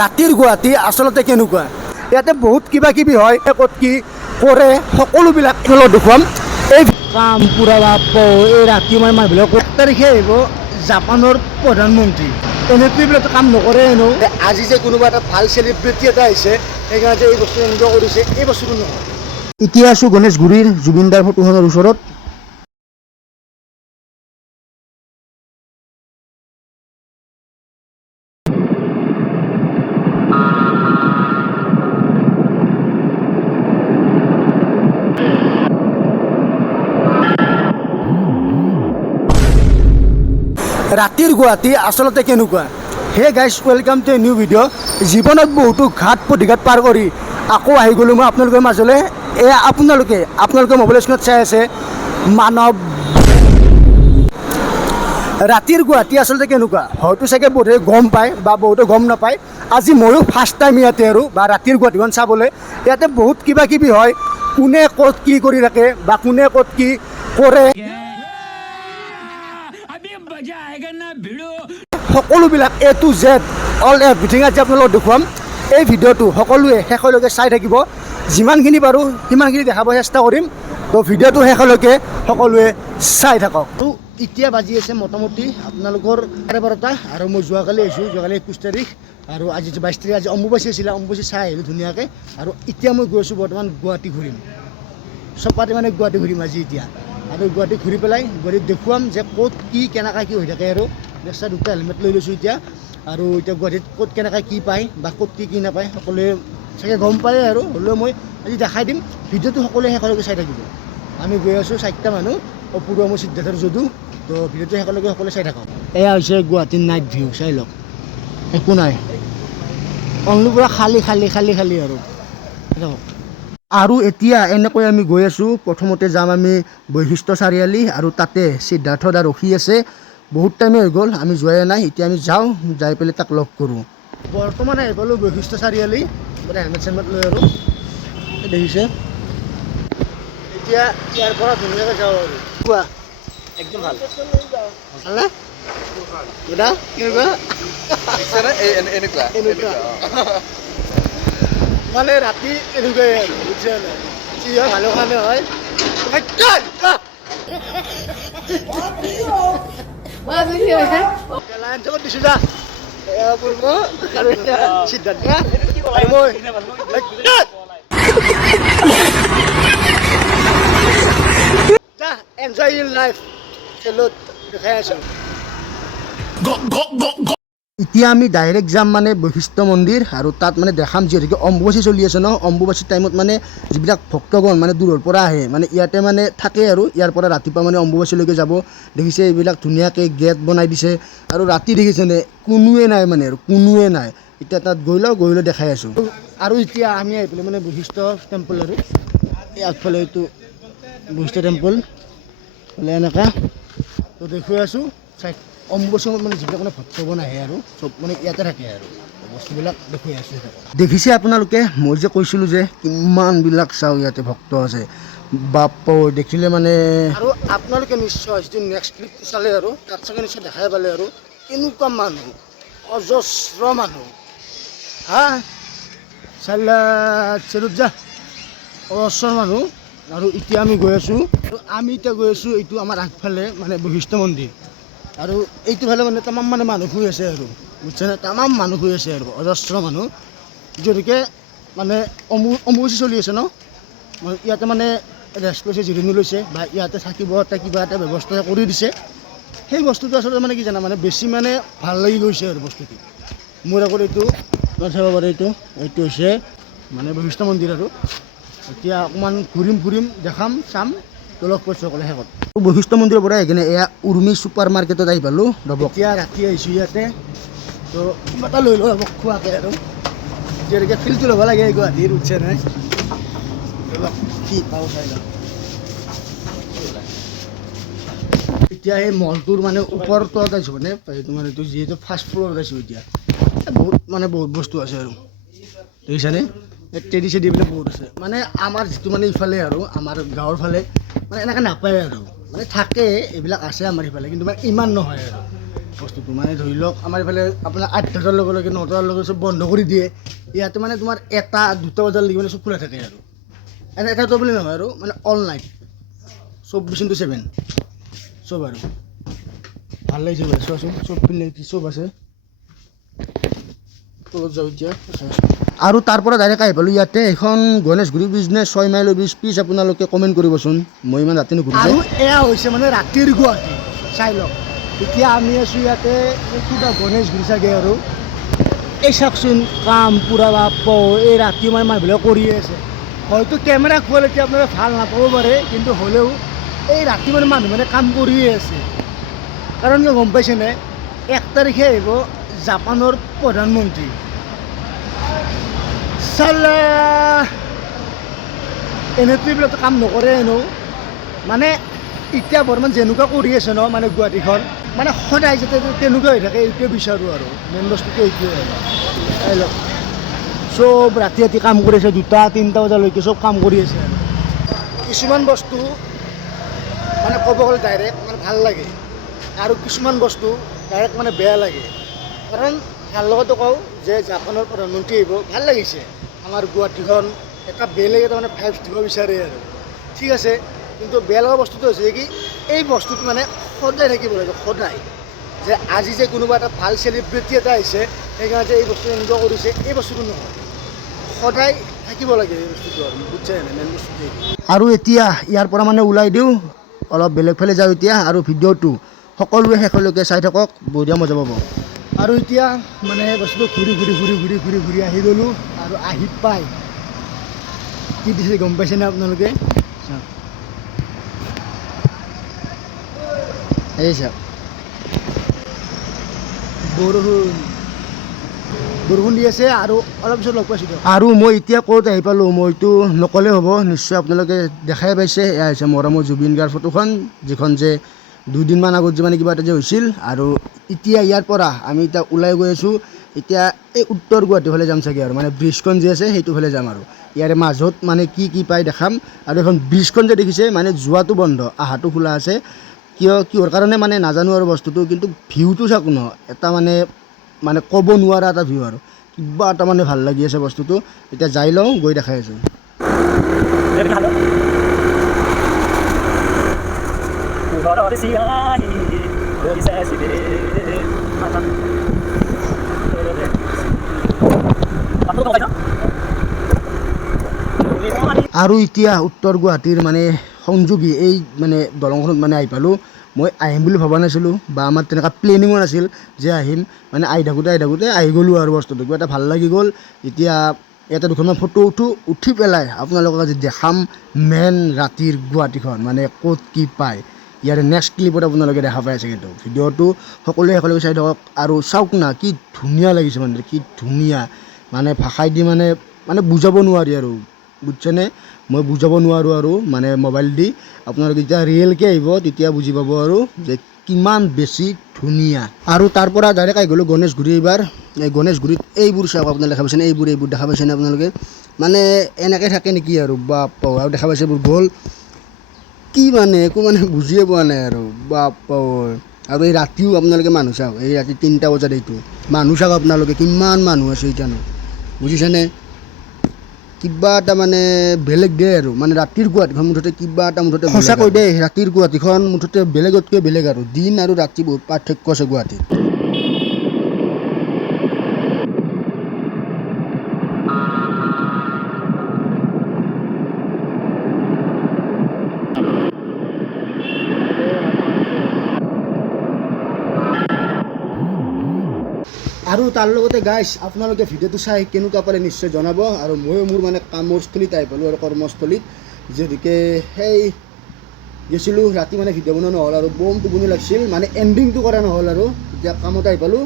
ৰাতিৰ গুৱাহাটী আচলতে কেনেকুৱা ইয়াতে বহুত কিবা কিবি হয় ক'ত কি কৰে সকলোবিলাক খেলত দেখুৱাম এই কাম পুৰা এই ৰাতি মই মানুহবিলাক 1 তাৰিখে আহিব জাপানৰ প্ৰধানমন্ত্ৰী এনেতো এইবিলাক কাম নকৰে হেনো আজি যে কোনোবা এটা ভাল চেলিব্ৰিটি এটা আহিছে সেইকাৰণে যে এই বস্তু এনেকুৱা কৰিছে এই বস্তুটো নহয় এতিয়া আছোঁ গণেশগুৰিৰ জুবিনদাৰ ফটোখনৰ ওচৰত ৰাতিৰ গুৱাহাটী আচলতে কেনেকুৱা hey guys welcome to a new video' জীৱনত বহুতো ঘাট প্ৰতিঘাত পাৰ কৰি আকৌ আহি গ'লোঁ মই আপোনালোকৰ মাজলৈ এয়া আপোনালোকে মোবাইল স্ক্ৰীণত চাই আছে মানৱ ৰাতিৰ গুৱাহাটী আচলতে কেনেকুৱা হয়তো চাগে বহুতে গম পায় বা বহুতে গম নাপায় আজি ময়ো ফাৰ্ষ্ট টাইম ইয়াতে আৰু বা ৰাতিৰ গুৱাহাটীখন চাবলৈ ইয়াতে বহুত কিবা কিবি হয় কোনে ক'ত কি কৰি থাকে বা কোনে ক'ত কি কৰে সকলোবিলাক এ টু জেড অল এভৰিথিং আজি আপোনালোকক দেখুৱাম এই ভিডিঅ'টো সকলোৱে শেষলৈকে চাই থাকিব যিমানখিনি পাৰোঁ সিমানখিনি দেখাব চেষ্টা কৰিম তো ভিডিঅ'টো শেষলৈকে সকলোৱে চাই থাকক তো এতিয়া বাজি আছে মোটামুটি আপোনালোকৰ 12:30 আৰু মই যোৱাকালি আহিছোঁ যোৱাকালি 21 তাৰিখ আৰু আজি 22 তাৰিখ আজি অম্বুবাচী আছিলে অম্বুবাচী চাই আহিলোঁ ধুনীয়াকৈ আৰু এতিয়া মই গৈ আছোঁ বৰ্তমান গুৱাহাটী ঘূৰিম চব পাতি মানে গুৱাহাটী ঘূৰিম আজি এতিয়া আৰু গুৱাহাটী ঘূৰি পেলাই গুৱাহাটীত দেখুৱাম যে ক'ত কি কেনেকৈ কি হৈ থাকে আৰু নেক্সট দুটা হেলমেট লৈ লৈছোঁ এতিয়া আৰু এতিয়া গুৱাহাটীত ক'ত কেনেকৈ কি পায় বা ক'ত কি নাপায় সকলোৱে চাগে গম পায় আৰু হ'লেও মই আজি দেখাই দিম ভিডিঅ'টো সকলোৱে শেষলৈকে চাই থাকিব আমি গৈ আছোঁ 4টা মানুহ অপূৰ্ব মোৰ সিদ্ধাৰ্থৰ যদু তো ভিডিঅ'টো শেষলৈকে সকলোৱে চাই থাকক এয়া হৈছে গুৱাহাটীৰ নাইট ভিউ চাই লওক একো নাই অনলি পূৰা খালী আৰু এতিয়া এনেকৈ আমি গৈ আছোঁ প্ৰথমতে যাম আমি বৈশিষ্ট্য চাৰিআলি আৰু তাতে সিদ্ধাৰ্থ দা ৰখি আছে বহুত টাইমে হৈ গ'ল আমি যোৱাই নাই এতিয়া আমি যাওঁ যাই পেলাই তাক লগ কৰোঁ বৰ্তমান আহি পালোঁ বৈশিষ্ট্য চাৰিআলি হেলমেট চেলমেট লৈ আৰু দেখিছে এতিয়া ইয়াৰ পৰা ধুনীয়াকৈ যাওঁ আৰু কোৱা একদম ভাল ভালনে দাদা কেনেকুৱা মানে ৰাতি এনেকুৱাই আৰু বুজিছে যি হয় ভালো কাৰণে হয় দিছোঁ যা পূৰ্ব আৰু সিদ্ধাৰ্থ এনজয় ইন লাইফ খেলত দেখাই আছোঁ এতিয়া আমি ডাইৰেক্ট যাম মানে বৈশিষ্ট্য মন্দিৰ আৰু তাত মানে দেখাম যিহেতুকে অম্বুবাচী চলি আছে ন অম্বুবাচীৰ টাইমত মানে যিবিলাক ভক্তগণ মানে দূৰৰ পৰা আহে মানে ইয়াতে মানে থাকে আৰু ইয়াৰ পৰা ৰাতিপুৱা মানে অম্বুবাচীলৈকে যাব দেখিছে এইবিলাক ধুনীয়াকৈ গেট বনাই দিছে আৰু ৰাতি দেখিছেনে কোনোৱে নাই মানে আৰু কোনোৱে নাই এতিয়া তাত গৈ লৈ দেখাই আছোঁ আৰু এতিয়া আমি আহি পেলাই মানে বৈশিষ্ট্য টেম্পল আৰু এই আগফালে এইটো বৈশিষ্ট্য টেম্পল হ'লে এনেকুৱা তো দেখুৱাই আছোঁ চাই অম্বুবাচী মানে যিবিলাক মানে ভক্তগণ আহে আৰু চব মানে ইয়াতে থাকে আৰু বস্তুবিলাক দেখুৱাই আছোঁ দেখিছে আপোনালোকে মই যে কৈছিলোঁ যে কিমানবিলাক চাওঁ ইয়াতে ভক্ত আছে বাপ দেখিলে মানে আৰু আপোনালোকে নিশ্চয় যিটো নেক্সট ক্লিপটো চালে আৰু তাত চাগে নিশ্চয় দেখাই পালে আৰু কেনেকুৱা মানুহ অজস্ৰ মানুহ হা চালা চেৰুত যা অজস্ৰ মানুহ আৰু এতিয়া আমি গৈ আছোঁ এইটো আমাৰ আগফালে মানে বৈশিষ্ট্য মন্দিৰ আৰু এইটো ফালে মানে তামাম মানে মানুহ শুই আছে আৰু বুজিছেনে তামাম মানুহ শুই আছে আৰু অজস্ৰ মানুহ যদিকে মানে অম্বুবাচী চলি আছে ন ইয়াতে মানে ৰেষ্ট লৈছে জিৰণি লৈছে বা ইয়াতে থাকিব এটা কিবা এটা ব্যৱস্থা কৰি দিছে সেই বস্তুটো আচলতে মানে কি জানা মানে বেছি মানে ভাল লাগি গৈছে আৰু বস্তুটো মোৰ আগত এইটো চাব পাৰে এইটো হৈছে মানে বৈশিষ্ট্য মন্দিৰ আৰু এতিয়া অকণমান ঘূৰিম দেখাম চাম লগ পাইছোঁ অকলে শেষত বৈশিষ্ট্য মন্দিৰৰ পৰা আহি কিনে এয়া উৰ্মি ছুপাৰ মাৰ্কেটত আহি পালোঁ ৰ'ব এতিয়া ৰাতি আহিছোঁ ইয়াতে তো কিবা এটা লৈ লওঁ খোৱাকৈ আৰু যিহেতুকে ফিলটো ল'ব লাগে গুৱাহাটীৰ উঠছে নাই কি পাওঁ চাই লওঁ এতিয়া সেই মলটোৰ মানে ওপৰতো আছোঁ মানে এইটো যিহেতু ফাৰ্ষ্ট ফ্ল'ৰত আছোঁ এতিয়া বহুত বস্তু আছে আৰু দেখিছানে টেডি চেডিবিলাক বহুত আছে মানে আমাৰ যিটো মানে ইফালে আৰু আমাৰ গাঁৱৰ ফালে মানে এনেকৈ নাপায় আৰু মানে থাকে এইবিলাক আছে আমাৰ ইফালে কিন্তু মানে ইমান নহয় আৰু বস্তুটো মানে ধৰি লওক আমাৰ এইফালে আপোনাৰ 8টাৰ লগে 9টাৰ লগে চব বন্ধ কৰি দিয়ে ইয়াতে মানে তোমাৰ 1টা 2টা বজালৈকে মানে চব খোলা থাকে আৰু এটা বুলি নহয় আৰু মানে অল নাইট 24/7 চব আৰু ভাল লাগিছে বাৰু চোৱাচোন চব পিনে চব আছে তলত যাওঁ এতিয়া আৰু তাৰ পৰা ডাইৰেক্ট আহি পালোঁ ইয়াতে এখন গণেশগুৰি বিজনেছ 6 মাইলৰ ব্ৰিজ প্লিজ আপোনালোকে কমেণ্ট কৰিবচোন মই ইমান ৰাতি নুঘূৰিছোঁ আৰু এয়া হৈছে মানে ৰাতিৰ গুৱাহাটী চাই লওক এতিয়া আমি আছোঁ ইয়াতে কিবা গণেশগুৰি চাগে আৰু এই চাওকচোন কাম পূৰা বাপ এই ৰাতি মানে মানুহবিলাক কৰিয়ে আছে হয়তো কেমেৰা কোৱালিটি আপোনালোকে ভাল নাপাব পাৰে কিন্তু হ'লেও এই ৰাতি মানে মানুহ মানে কাম কৰিয়ে আছে কাৰণ কিয় গম পাইছেনে 1 তাৰিখে আহিব জাপানৰ প্ৰধানমন্ত্ৰী চালা এনেতো এইবিলাকতো কাম নকৰে এনেও মানে এতিয়া বৰ্তমান যেনেকুৱা কৰি আছে ন মানে গুৱাহাটীখন মানে সদায় যাতে তেনেকুৱা হৈ থাকে এইটোৱে বিচাৰোঁ আৰু মেইন বস্তুটো এইটোৱে আৰু চব ৰাতি ৰাতি কাম কৰি আছে 2টা 3টা বজালৈকে চব কাম কৰি আছে আৰু কিছুমান বস্তু মানে ক'ব গ'লে ডাইৰেক্ট মানে ভাল লাগে আৰু কিছুমান বস্তু ডাইৰেক্ট মানে বেয়া লাগে কাৰণ ভাল লগতো কওঁ যে জাপানৰ প্ৰধানমন্ত্ৰী আহিব ভাল লাগিছে আমাৰ গুৱাহাটীখন এটা বেলেগ এটা মানে ভাইবছ দিব বিচাৰে আৰু ঠিক আছে কিন্তু বেয়া লগা বস্তুটো হৈছে কি এই বস্তুটো মানে সদায় থাকিব লাগে সদায় যে আজি যে কোনোবা এটা ভাল চেলিব্ৰিটি এটা আহিছে সেইকাৰণে যে এই বস্তু এনেকুৱা কৰিছে এই বস্তুটো নহয় সদায় থাকিব লাগে এই বস্তুটো আৰু বুজিছে মেইন বস্তুটো আৰু এতিয়া ইয়াৰ পৰা মানে ওলাই দিওঁ অলপ বেলেগ ফালে যাওঁ এতিয়া আৰু ভিডিঅ'টো সকলোৱে শেষলৈকে চাই থাকক বঢ়িয়া মজা পাব আৰু এতিয়া মানে বস্তুটো ঘূৰি আহি গ'লোঁ আৰু আহি পাই কি দিছে গম পাইছেনে আপোনালোকে এই চাওক বৰষুণ দি আছে আৰু অলপ পিছত লগ পাইছোঁ আৰু মই এতিয়া ক'ত আহি পালোঁ মইতো নক'লে হ'ব নিশ্চয় আপোনালোকে দেখাই পাইছে এয়া হৈছে মৰমৰ জুবিন গাৰ্গৰ ফটোখন যিখন যে 2 দিনমান আগত যে মানে কিবা এটা যে হৈছিল আৰু এতিয়া ইয়াৰ পৰা আমি এতিয়া ওলাই গৈ আছোঁ এতিয়া এই উত্তৰ গুৱাহাটীৰ ফালে যাম চাগে আৰু মানে ব্ৰিজখন যে আছে সেইটো ফালে যাম আৰু ইয়াৰে মাজত মানে কি পায় দেখাম আৰু এখন ব্ৰিজখন যে দেখিছে মানে যোৱাটো বন্ধ আহাটো খোলা আছে কিহৰ কাৰণে মানে নাজানো আৰু বস্তুটো কিন্তু ভিউটো চাওক ন এটা মানে ক'ব নোৱাৰা এটা ভিউ আৰু কিবা এটা মানে ভাল লাগি আছে বস্তুটো এতিয়া যাই লওঁ গৈ দেখাই আছোঁ আৰু এতিয়া উত্তৰ গুৱাহাটীৰ মানে সংযোগী এই মানে দলংখনত মানে আহি পালোঁ মই আহিম বুলি ভবা নাছিলোঁ বা আমাৰ তেনেকুৱা প্লেনিঙো নাছিল যে আহিম মানে আহি থাকোঁতে আহি গ'লোঁ আৰু বস্তুটো কিবা এটা ভাল লাগি গ'ল এতিয়া ইয়াতে দুখনমান ফটো উঠি পেলাই আপোনালোকক আজি দেখাম মেইন ৰাতিৰ গুৱাহাটীখন মানে ক'ত কি পায় ইয়াৰে নেক্সট ক্লিপত আপোনালোকে দেখা পাই আছে কিন্তু ভিডিঅ'টো সকলোৱে একেলগে চাই থাকক আৰু চাওক না কি ধুনীয়া লাগিছে মানে কি ধুনীয়া মানে ভাষাই দি মানে বুজাব নোৱাৰি আৰু বুজিছেনে মই বুজাব নোৱাৰোঁ আৰু মানে মোবাইল দি আপোনালোকে যেতিয়া ৰিয়েলকৈ আহিব তেতিয়া বুজি পাব আৰু যে কিমান বেছি ধুনীয়া আৰু তাৰ পৰা ডাইৰেক্ট আহি গ'লোঁ গণেশগুৰি এইবাৰ এই গণেশগুৰিত এইবোৰ চাওক আপোনালোকে দেখা পাইছেনে এইবোৰ দেখা পাইছেনে আপোনালোকে মানে এনেকৈ থাকে নেকি আৰু বাপ আৰু দেখা পাইছে এইবোৰ গ'ল কি মানে একো মানে বুজিয়ে পোৱা নাই আৰু বাপ আৰু এই ৰাতিও আপোনালোকে মানুহ চাওক এই ৰাতি 3টা বজাত এইটো মানুহ চাওক আপোনালোকে কিমান মানুহ আছে এতিয়ানো বুজিছেনে কিবা এটা মানে বেলেগ দে আৰু মানে ৰাতিৰ গুৱাহাটীখন মুঠতে কিবা এটা মুঠতে সঁচাকৈ দেই ৰাতিৰ গুৱাহাটীখন মুঠতে বেলেগতকৈ বেলেগ আৰু দিন আৰু ৰাতি বহুত পাৰ্থক্য আছে গুৱাহাটীত আৰু তাৰ লগতে গাইছ আপোনালোকে ভিডিঅ'টো চাই কেনেকুৱা পালে নিশ্চয় জনাব আৰু ময়ো মোৰ মানে কামৰ স্থলীত আহি পালোঁ আৰু কৰ্মস্থলীত যিহেতুকে সেই গৈছিলোঁ ৰাতি মানে ভিডিঅ' বনোৱা নহ'ল আৰু বম টোপনি লাগিছিল মানে এণ্ডিংটো কৰা নহ'ল আৰু এতিয়া কামত আহি পালোঁ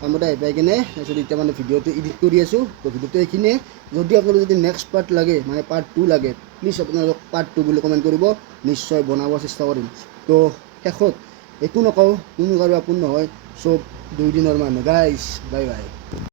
কামত আহি পাই কিনে তাৰপিছত এতিয়া মানে ভিডিঅ'টো এডিট কৰি আছোঁ তো ভিডিঅ'টো এইখিনিয়ে যদি আপোনালোকে যদি নেক্সট পাৰ্ট লাগে মানে পাৰ্ট 2 লাগে প্লিজ আপোনালোকক পাৰ্ট 2 বুলি কমেণ্ট কৰিব নিশ্চয় বনাব চেষ্টা কৰিম তো শেষত একো নকওঁ কোনো কাৰো আপোন নহয় চব 2 দিনৰ মানুহ গাইছ বাই বাই